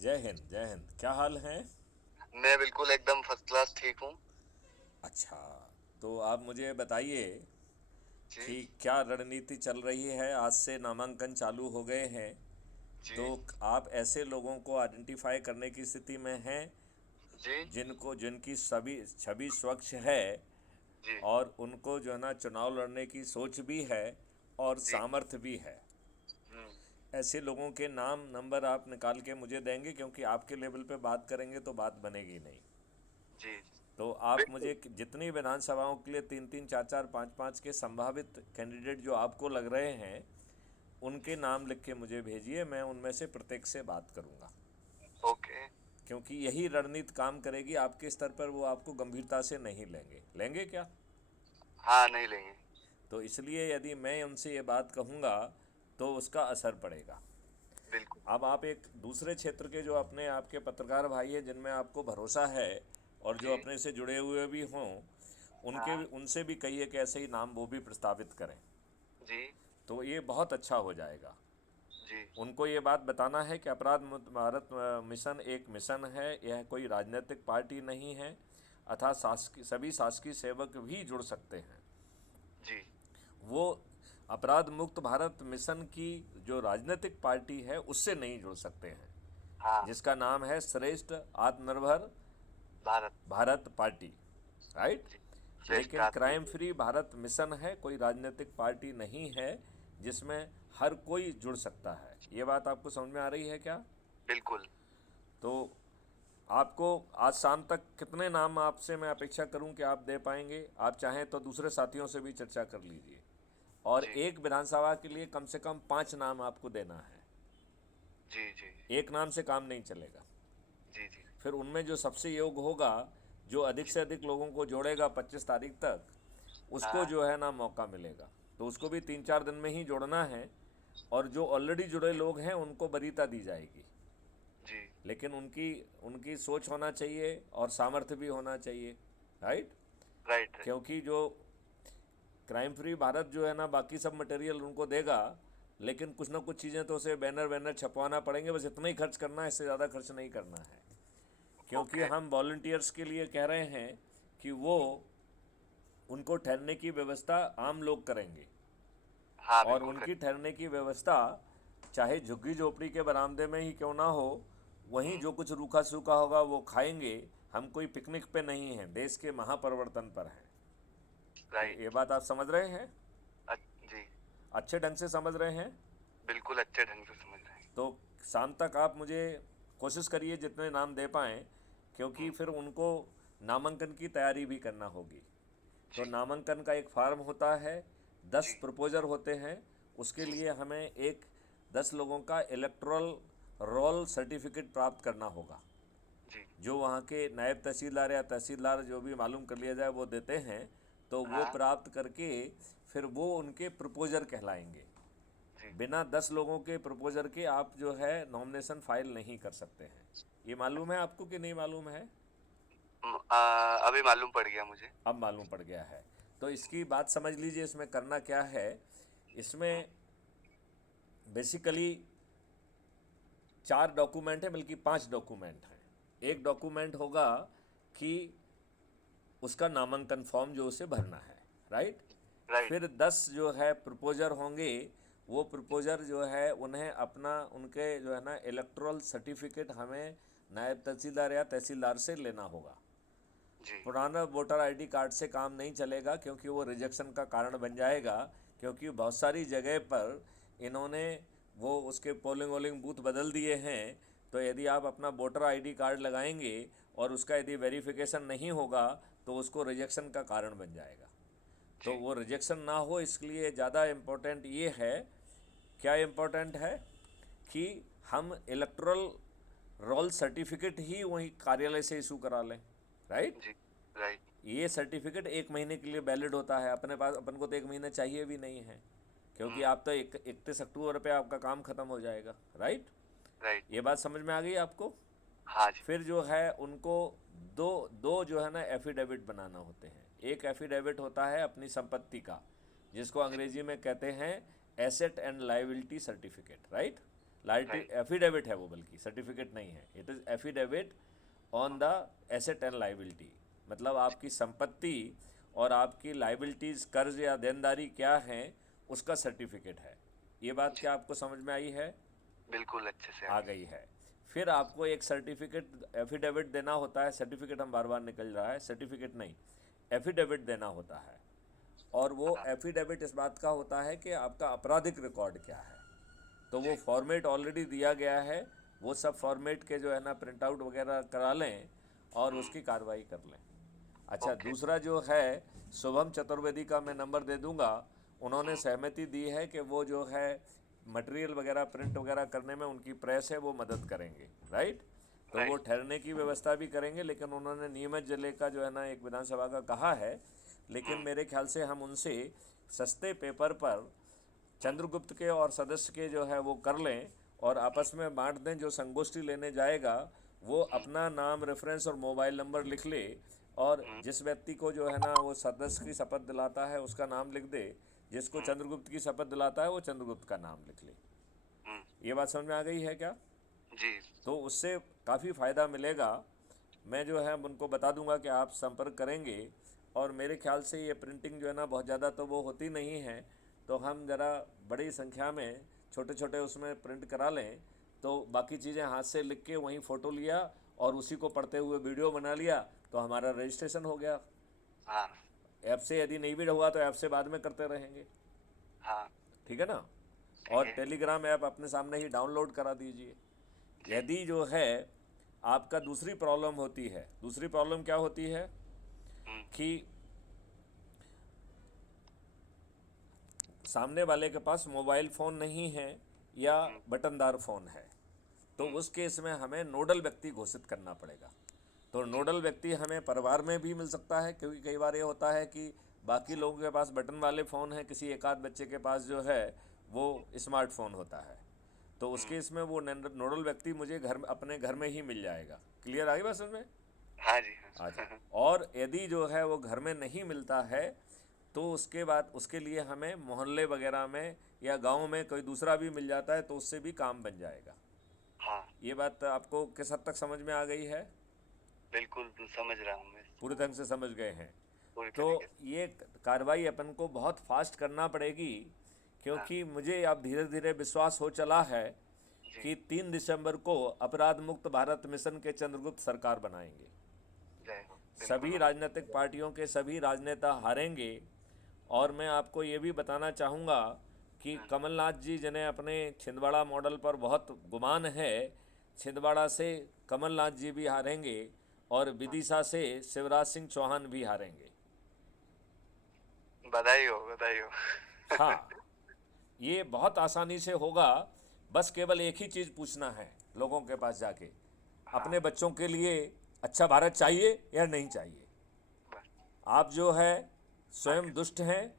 जय हिंद, जय हिंद। क्या हाल है? मैं बिल्कुल एकदम फर्स्ट क्लास ठीक हूँ। अच्छा, तो आप मुझे बताइए जी। कि क्या रणनीति चल रही है। आज से नामांकन चालू हो गए हैं, जी। तो आप ऐसे लोगों को आइडेंटिफाई करने की स्थिति में हैं जी। जिनकी सभी छवि स्वच्छ है जी। और उनको जो है ना चुनाव लड़ने की सोच भी है और जी। सामर्थ्य भी है। हम्म। ऐसे लोगों के नाम नंबर आप निकाल के मुझे देंगे, क्योंकि आपके लेवल पे बात करेंगे तो बात बनेगी नहीं। जी। तो आप बिल्कुल। मुझे जितनी विधानसभाओं के लिए तीन तीन चार चार पाँच पाँच के संभावित कैंडिडेट जो आपको लग रहे हैं, उनके नाम लिख के मुझे भेजिए। मैं उनमें से प्रत्येक से बात करूंगा, ओके। क्योंकि यही रणनीति काम करेगी। आपके स्तर पर वो आपको गंभीरता से नहीं लेंगे। लेंगे क्या? हाँ, नहीं लेंगे। तो इसलिए यदि मैं उनसे ये बात कहूँगा तो उसका असर पड़ेगा। बिल्कुल। अब आप एक दूसरे क्षेत्र के जो अपने आपके पत्रकार भाई हैं, जिनमें आपको भरोसा है और जो जी। अपने से जुड़े हुए भी हों, हाँ। उनसे भी कहिए कि ऐसे ही नाम वो भी प्रस्तावित करें। जी। तो ये बहुत अच्छा हो जाएगा। जी। उनको ये बात बताना है कि अपराध मुक्त भारत मिशन एक मिशन है, यह कोई राजनीतिक पार्टी नहीं है, अतः शासकीय सभी शासकीय सेवक भी जुड़ सकते हैं। जी। वो अपराध मुक्त भारत मिशन की जो राजनीतिक पार्टी है उससे नहीं जुड़ सकते हैं, हाँ। जिसका नाम है श्रेष्ठ आत्मनिर्भर भारत। Bharat party, right. जी। श्रेष्ठ लेकिन क्राइम आत्मनिर्भर। फ्री भारत मिशन है, कोई राजनीतिक पार्टी नहीं है, जिसमें हर कोई जुड़ सकता है। ये बात आपको समझ में आ रही है क्या? बिल्कुल। तो आपको आज शाम तक कितने नाम आपसे मैं अपेक्षा करूं कि आप दे पाएंगे? आप चाहें तो दूसरे साथियों से भी चर्चा कर लीजिए। और जी। एक विधानसभा के लिए कम से कम 5 नाम आपको देना है। जी। जी। एक नाम से काम नहीं चलेगा। जी। जी। फिर उनमें जो सबसे योग्य होगा, जो अधिक जी। से अधिक लोगों को जोड़ेगा 25 तारीख तक, उसको हाँ। जो है ना मौका मिलेगा। तो उसको भी 3-4 दिन में ही जोड़ना है। और जो ऑलरेडी जुड़े लोग हैं उनको वरीयता दी जाएगी। जी। लेकिन उनकी उनकी सोच होना चाहिए और सामर्थ्य भी होना चाहिए, राइट। राइट। राइट। क्योंकि जो क्राइम फ्री भारत जो है ना, बाकी सब मटेरियल उनको देगा, लेकिन कुछ ना कुछ चीज़ें तो उसे बैनर वैनर छपवाना पड़ेंगे। बस इतना ही खर्च करना है, इससे ज़्यादा खर्च नहीं करना है। क्योंकि ओके। हम वॉल्टियर्स के लिए कह रहे हैं कि वो उनको ठहरने की व्यवस्था आम लोग करेंगे। हाँ, और बिल्कुल उनकी करें। ठहरने की व्यवस्था चाहे झुग्गी झोपड़ी के बरामदे में ही क्यों ना हो, वहीं हम्म। जो कुछ रूखा सूखा होगा वो खाएंगे। हम कोई पिकनिक पे नहीं हैं, देश के महापरिवर्तन पर हैं। ये राइट। बात आप समझ रहे हैं? जी। अच्छे ढंग से समझ रहे हैं? बिल्कुल अच्छे ढंग से समझ रहे हैं। तो शाम तक आप मुझे कोशिश करिए जितने नाम दे पाएँ, क्योंकि हम्म। फिर उनको नामांकन की तैयारी भी करना होगी। तो जी। नामांकन का एक फार्म होता है, जी। 10 प्रपोजर होते हैं। उसके लिए हमें एक 10 लोगों का इलेक्ट्रल रोल सर्टिफिकेट प्राप्त करना होगा, जी। जो वहाँ के नायब तहसीलदार या तहसीलदार जो भी मालूम कर लिया जाए वो देते हैं। तो वो हाँ। प्राप्त करके फिर वो उनके प्रपोजर कहलाएंगे। जी। बिना 10 लोगों के प्रपोजर के आप जो है नॉमिनेशन फाइल नहीं कर सकते हैं। ये मालूम है आपको कि नहीं मालूम है? अभी मालूम पड़ गया मुझे। अब मालूम पड़ गया है। तो इसकी बात समझ लीजिए, इसमें करना क्या है। हम्म। इसमें बेसिकली 4 डॉक्यूमेंट है, बल्कि 5 डॉक्यूमेंट हैं। एक डॉक्यूमेंट होगा कि उसका नामांकन फॉर्म जो उसे भरना है, राइट। राइट। फिर 10 जो है प्रपोजर होंगे। वो प्रपोजर जो है उन्हें अपना उनके जो है ना इलेक्टोरल सर्टिफिकेट हमें नायब तहसीलदार या तहसीलदार से लेना होगा। जी। पुराना वोटर आईडी कार्ड से काम नहीं चलेगा, क्योंकि वो रिजेक्शन का कारण बन जाएगा। क्योंकि बहुत सारी जगह पर इन्होंने वो उसके पोलिंग वोलिंग बूथ बदल दिए हैं। तो यदि आप अपना वोटर आईडी कार्ड लगाएंगे और उसका यदि वेरिफिकेशन नहीं होगा, तो उसको रिजेक्शन का कारण बन जाएगा। तो जी। वो रिजेक्शन ना हो, इसलिए ज़्यादा इम्पोर्टेंट ये है। क्या इम्पोर्टेंट है कि हम इलेक्टोरल रोल सर्टिफिकेट ही वही कार्यालय से इशू करा लें, राइट। जी। राइट। ये सर्टिफिकेट 1 महीने के लिए वैलिड होता है। अपने पास अपन को तो 1 महीने चाहिए भी नहीं है, क्योंकि हम्म। आप तो 31 अक्टूबर पे आपका काम ख़त्म हो जाएगा, राइट। राइट। ये बात समझ में आ गई आपको? हाँ जी। फिर जो है उनको दो दो जो है ना एफिडेविट बनाना होते हैं। एक एफिडेविट होता है अपनी संपत्ति का, जिसको जी। अंग्रेजी में कहते हैं asset and liability certificate, right. Right. Affidavit है वो, बल्कि सर्टिफिकेट नहीं है, it is affidavit on the asset and liability. मतलब आपकी संपत्ति और आपकी लाइबिलिटीज़, कर्ज या देनदारी क्या हैं, उसका सर्टिफिकेट है। ये बात जी, क्या आपको समझ में आई है? बिल्कुल अच्छे से आ आई। गई है। फिर आपको एक सर्टिफिकेट, एफिडेविट देना होता है। सर्टिफिकेट हम बार बार निकल रहा है, सर्टिफिकेट नहीं, एफिडेविट देना होता है। और वो हाँ। एफिडेविट इस बात का होता है कि आपका आपराधिक रिकॉर्ड क्या है। तो वो जी। फॉर्मेट ऑलरेडी दिया गया है, वो सब फॉर्मेट के जो है ना प्रिंट आउट वगैरह करा लें और उसकी कार्रवाई कर लें। अच्छा, ओके। दूसरा जो है, शुभम चतुर्वेदी का मैं नंबर दे दूंगा। उन्होंने सहमति दी है कि वो जो है मटेरियल वगैरह प्रिंट वगैरह करने में उनकी प्रेस है, वो मदद करेंगे, राइट। तो वो राइट। ठहरने की व्यवस्था भी करेंगे, लेकिन उन्होंने नियमित जिले का जो है ना एक विधानसभा का कहा है। लेकिन मेरे ख्याल से हम उनसे सस्ते पेपर पर चंद्रगुप्त के और सदस्य के जो है वो कर लें और आपस में बांट दें। जो संगोष्ठी लेने जाएगा वो अपना नाम, रेफरेंस और मोबाइल नंबर लिख ले, और जिस व्यक्ति को जो है ना वो सदस्य की शपथ दिलाता है उसका नाम लिख दे, जिसको चंद्रगुप्त की शपथ दिलाता है वो चंद्रगुप्त का नाम लिख ले। ये बात समझ में आ गई है क्या? जी। तो उससे काफ़ी फ़ायदा मिलेगा। मैं जो है उनको बता दूंगा कि आप संपर्क करेंगे, और मेरे ख्याल से ये प्रिंटिंग जो है ना बहुत ज़्यादा तो वो होती नहीं है, तो हम ज़रा बड़ी संख्या में छोटे छोटे उसमें प्रिंट करा लें। तो बाकी चीज़ें हाथ से लिख के वहीं फ़ोटो लिया और उसी को पढ़ते हुए वीडियो बना लिया, तो हमारा रजिस्ट्रेशन हो गया। हाँ। ऐप से यदि नहीं भी हुआ तो ऐप से बाद में करते रहेंगे, हाँ। ठीक है ना। ठीक और है। टेलीग्राम ऐप अपने सामने ही डाउनलोड करा दीजिए। जी। यदि जो है आपका दूसरी प्रॉब्लम होती है, दूसरी प्रॉब्लम क्या होती है हम्म। कि सामने वाले के पास मोबाइल फ़ोन नहीं है या बटनदार फ़ोन है, तो उस केस में हमें नोडल व्यक्ति घोषित करना पड़ेगा। तो नोडल व्यक्ति हमें परिवार में भी मिल सकता है, क्योंकि कई बार ये होता है कि बाकी लोगों के पास बटन वाले फ़ोन हैं, किसी एक आध बच्चे के पास जो है वो स्मार्टफोन होता है। तो उस केस में वो नोडल व्यक्ति मुझे अपने घर में ही मिल जाएगा। क्लियर आ गई बात समझ में? हाँ जी। अच्छा, हाँ। और यदि जो है वो घर में नहीं मिलता है, तो उसके बाद उसके लिए हमें मोहल्ले वगैरह में या गांव में कोई दूसरा भी मिल जाता है, तो उससे भी काम बन जाएगा। हाँ, ये बात आपको किस हद तक समझ में आ गई है? बिल्कुल समझ रहा हूँ मैं पूरे इसको ढंग से समझ गए हैं? पूरी तो तरीके से। ये कार्रवाई अपन को बहुत फास्ट करना पड़ेगी, हाँ। क्योंकि मुझे अब धीरे धीरे विश्वास हो चला है जी। कि 3 दिसंबर को अपराध मुक्त भारत मिशन के चंद्रगुप्त सरकार बनाएंगे। जय हो। बिल्कुल सभी बना। राजनीतिक पार्टियों के सभी राजनेता हारेंगे। और मैं आपको ये भी बताना चाहूँगा कि हाँ। कमलनाथ जी, जिन्हें अपने छिंदवाड़ा मॉडल पर बहुत गुमान है, छिंदवाड़ा से कमलनाथ जी भी हारेंगे और विदिशा से शिवराज सिंह चौहान भी हारेंगे। बधाई हो, बधाई हो। हाँ, ये बहुत आसानी से होगा। बस केवल एक ही चीज़ पूछना है लोगों के पास जाके, हाँ। अपने बच्चों के लिए अच्छा भारत चाहिए या नहीं चाहिए। बस। आप जो है आगे। स्वयं दुष्ट हैं,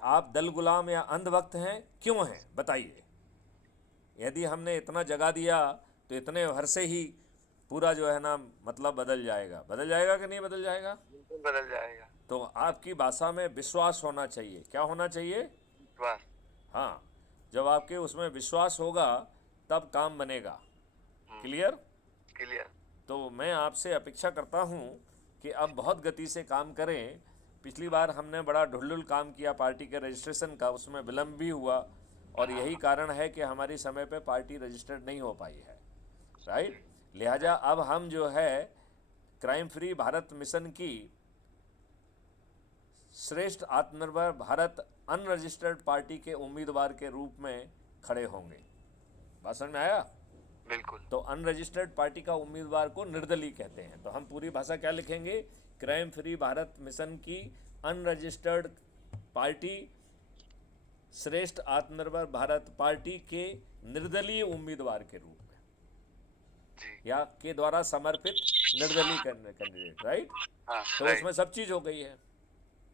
आप दल गुलाम या अंधभक्त हैं, क्यों हैं बताइए। यदि हमने इतना जगा दिया तो इतने भर से ही पूरा जो है ना मतलब बदल जाएगा। बदल जाएगा कि नहीं बदल जाएगा? बिल्कुल बदल जाएगा। तो आपकी भाषा में विश्वास होना चाहिए। क्या होना चाहिए? बस। हाँ, जब आपके उसमें विश्वास होगा तब काम बनेगा। क्लियर? क्लियर। तो मैं आपसे अपेक्षा करता हूँ कि अब बहुत गति से काम करें। पिछली बार हमने बड़ा ढुलढुल काम किया पार्टी के रजिस्ट्रेशन का, उसमें विलम्ब भी हुआ, और यही कारण है कि हमारी समय पे पार्टी रजिस्टर्ड नहीं हो पाई है, राइट। लिहाजा अब हम जो है क्राइम फ्री भारत मिशन की श्रेष्ठ आत्मनिर्भर भारत अनरजिस्टर्ड पार्टी के उम्मीदवार के रूप में खड़े होंगे। बात समझ में आया? बिल्कुल। तो अनरजिस्टर्ड पार्टी का उम्मीदवार को निर्दलीय कहते हैं। तो हम पूरी भाषा क्या लिखेंगे? क्राइम फ्री भारत मिशन की अनरजिस्टर्ड पार्टी श्रेष्ठ आत्मनिर्भर भारत पार्टी के निर्दलीय उम्मीदवार के रूप में, जी। या के द्वारा समर्पित निर्दलीय कैंडिडेट, राइट। हाँ। तो राइट। उसमें सब चीज़ हो गई है,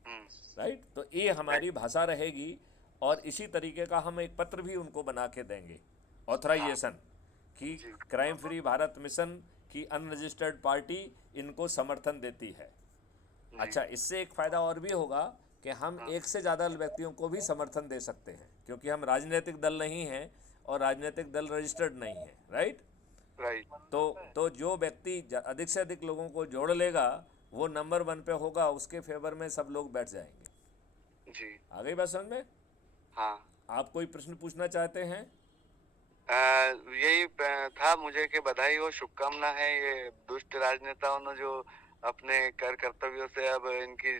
हम्म। राइट। तो ये हमारी भाषा रहेगी, और इसी तरीके का हम एक पत्र भी उनको बना के देंगे, ऑथराइजेशन, कि जी। क्राइम फ्री भारत मिशन की अनरजिस्टर्ड पार्टी इनको समर्थन देती है। जी। अच्छा, इससे एक फ़ायदा और भी होगा कि हम एक से ज़्यादा व्यक्तियों को भी समर्थन दे सकते हैं, क्योंकि हम राजनीतिक दल नहीं हैं और राजनीतिक दल रजिस्टर्ड नहीं है, राइट। राइट। तो जो व्यक्ति अधिक से अधिक लोगों को जोड़ लेगा वो नंबर 1 पे होगा, उसके फेवर में सब लोग बैठ जाएंगे। जी। आ गई बात समझ में? हाँ। आप कोई प्रश्न पूछना चाहते हैं? यही था मुझे कि बधाई हो, शुभकामना है ये दुष्ट राजनेताओं ने जो अपने कर कर्तव्यों से अब इनकी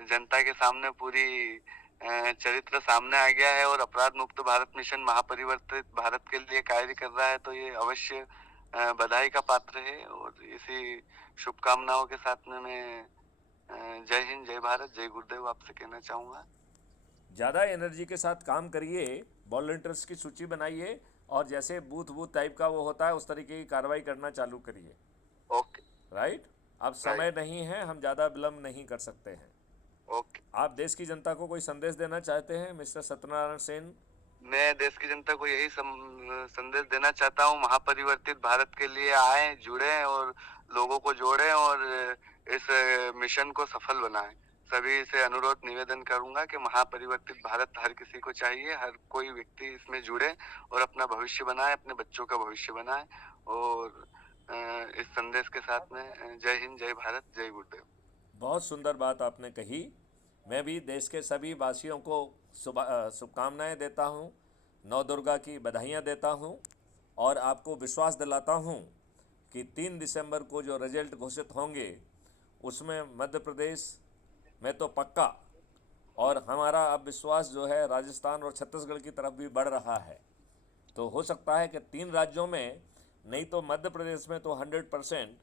जनता के सामने पूरी चरित्र सामने आ गया है और अपराध मुक्त भारत मिशन महापरिवर्तित भारत के लिए कार्य कर रहा है, तो ये अवश्य बधाई का पात्र है। और इसी शुभकामनाओं के साथ में मैं जय हिंद, जय भारत, जय गुरुदेव आपसे कहना चाहूँगा। ज़्यादा एनर्जी के साथ काम करिए, वॉलंटियर्स की सूची बनाइए और जैसे बूथ टाइप का वो होता है उस तरीके की कार्रवाई करना चालू करिए। ओके। राइट। अब समय नहीं है, हम ज़्यादा विलम्ब नहीं कर सकते हैं। ओके। आप देश की जनता को कोई संदेश देना चाहते हैं मिस्टर सत्यनारायण सेन? मैं देश की जनता को यही संदेश देना चाहता हूँ, महापरिवर्तित भारत के लिए आए, जुड़े और लोगों को जोड़ें और इस मिशन को सफल बनाएं। सभी से अनुरोध निवेदन करूंगा कि महापरिवर्तित भारत हर किसी को चाहिए, हर कोई व्यक्ति इसमें जुड़े और अपना भविष्य बनाए, अपने बच्चों का भविष्य बनाए। और इस संदेश के साथ में जय हिंद, जय भारत, जय गुरुदेव। बहुत सुंदर बात आपने कही। मैं भी देश के सभी वासियों को शुभकामनाएं देता हूं, नौ दुर्गा की बधाइयां देता हूं और आपको विश्वास दिलाता हूं कि 3 दिसंबर को जो रिजल्ट घोषित होंगे उसमें मध्य प्रदेश में तो पक्का, और हमारा अब विश्वास जो है राजस्थान और छत्तीसगढ़ की तरफ भी बढ़ रहा है। तो हो सकता है कि 3 राज्यों में, नहीं तो मध्य प्रदेश में तो 100%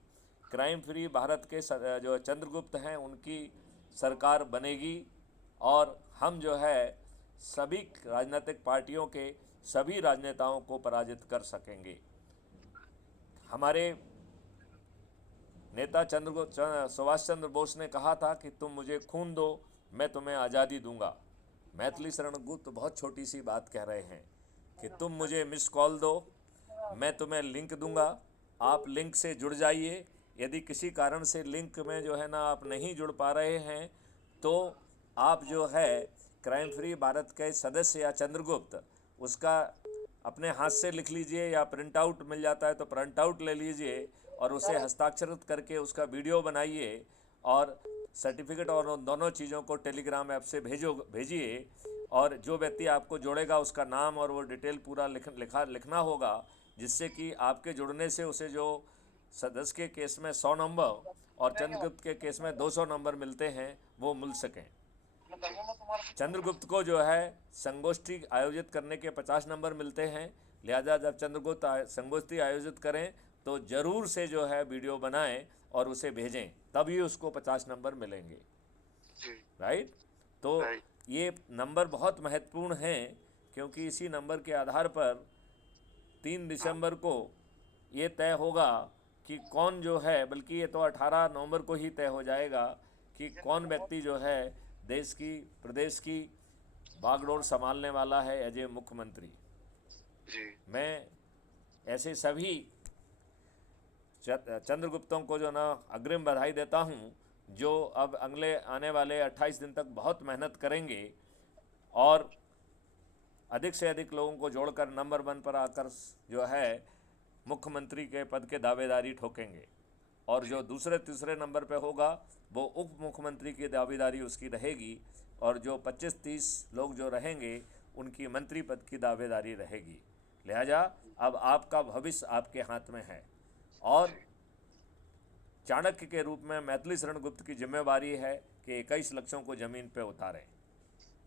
क्राइम फ्री भारत के जो चंद्रगुप्त हैं उनकी सरकार बनेगी और हम जो है सभी राजनीतिक पार्टियों के सभी राजनेताओं को पराजित कर सकेंगे। हमारे नेता सुभाष चंद्र बोस ने कहा था कि तुम मुझे खून दो, मैं तुम्हें आज़ादी दूंगा। मैथिली शरण गुप्त बहुत छोटी सी बात कह रहे हैं कि तुम मुझे मिस कॉल दो, मैं तुम्हें लिंक दूंगा, आप लिंक से जुड़ जाइए। यदि किसी कारण से लिंक में जो है ना आप नहीं जुड़ पा रहे हैं तो आप जो है क्राइम फ्री भारत के सदस्य या चंद्रगुप्त उसका अपने हाथ से लिख लीजिए, या प्रिंट आउट मिल जाता है तो प्रिंट आउट ले लीजिए और उसे हस्ताक्षरित करके उसका वीडियो बनाइए और सर्टिफिकेट और उन दोनों चीज़ों को टेलीग्राम ऐप से भेजिए। और जो व्यक्ति आपको जोड़ेगा उसका नाम और वो डिटेल पूरा लिखना होगा, जिससे कि आपके जुड़ने से उसे जो सदस्य के केस में 100 नंबर और चंद्रगुप्त के केस में 200 नंबर मिलते हैं वो मिल सकें। चंद्रगुप्त को जो है संगोष्ठी आयोजित करने के 50 नंबर मिलते हैं, लिहाजा जब चंद्रगुप्त संगोष्ठी आयोजित करें तो ज़रूर से जो है वीडियो बनाएं और उसे भेजें, तभी उसको 50 नंबर मिलेंगे। राइट। तो ये नंबर बहुत महत्वपूर्ण हैं क्योंकि इसी नंबर के आधार पर 3 दिसंबर को ये तय होगा कि कौन जो है, बल्कि ये तो 18 नवंबर को ही तय हो जाएगा कि कौन व्यक्ति जो है देश की प्रदेश की बागडोर संभालने वाला है एज ए मुख्यमंत्री। मैं ऐसे सभी चंद्रगुप्तों को जो ना अग्रिम बधाई देता हूँ, जो अब अगले आने वाले 28 दिन तक बहुत मेहनत करेंगे और अधिक से अधिक लोगों को जोड़कर नंबर 1 पर आकर जो है मुख्यमंत्री के पद के दावेदारी ठोकेंगे। और जो दूसरे तीसरे नंबर पे होगा वो उप मुख्यमंत्री की दावेदारी उसकी रहेगी, और जो 25-30 लोग जो रहेंगे उनकी मंत्री पद की दावेदारी रहेगी। लिहाजा अब आपका भविष्य आपके हाथ में है और चाणक्य के रूप में मैथिली शरण गुप्त की जिम्मेवारी है कि 21 लक्षों को ज़मीन पे उतारें।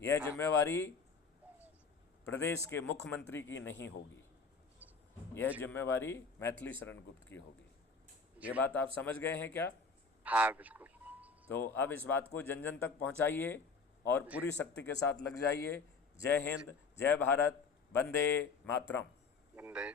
यह जिम्मेवारी प्रदेश के मुख्यमंत्री की नहीं होगी, यह जिम्मेवारी मैथिली शरण गुप्त की होगी। ये बात आप समझ गए हैं क्या? हाँ बिल्कुल। तो अब इस बात को जन जन तक पहुंचाइए और पूरी शक्ति के साथ लग जाइए। जय हिंद, जय भारत, वंदे मातरम। वंदे